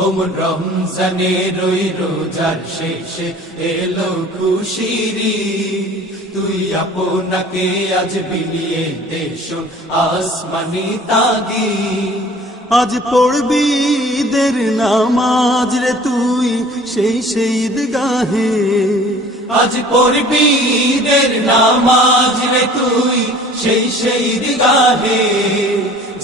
ওমন রমজানের ওই রোজার শেষে এলো খুশিরি তুই আপনাকে আজ বিলিয়ে দেশ আসমানি তাগি আজ পড়বি দের নামাজ রে তুই সেই সেই গাহে আজ পড়বি দের নামাজ রে তুই সেই সেই গাহে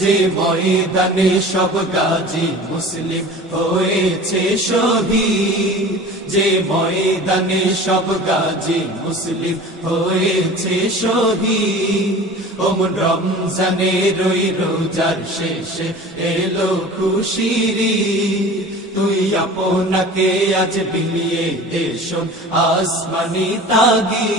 যে ময়দানে সব গাজী মুসলিম হয়েছে শহীদ যে ময়দানে সব গাজী মুসলিম হয়েছে শহীদ ওম রমজানে রই রোজার শেষে এলো খুশির তুই আপনাকে আজ বিলিয়ে দেশ আসমানি তাগি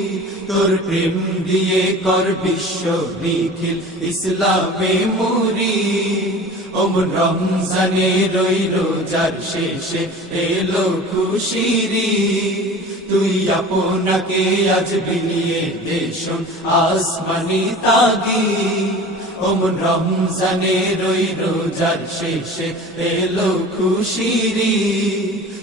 তোর প্রেম দিয়ে কর বিশ্ব নিখিল ইসলামে মুরি ওম রমজানে রই রোজার শেষে এলো খুশিরি তুই আপনাকে আজ বিলিয়ে দেশন আসমানি তাগি ওম রমজানে রই রোজার শেষে এলো খুশিরি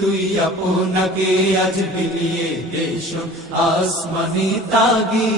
তুই আপনাকে আজ বিলিয়ে দেশ আসমানি তাগি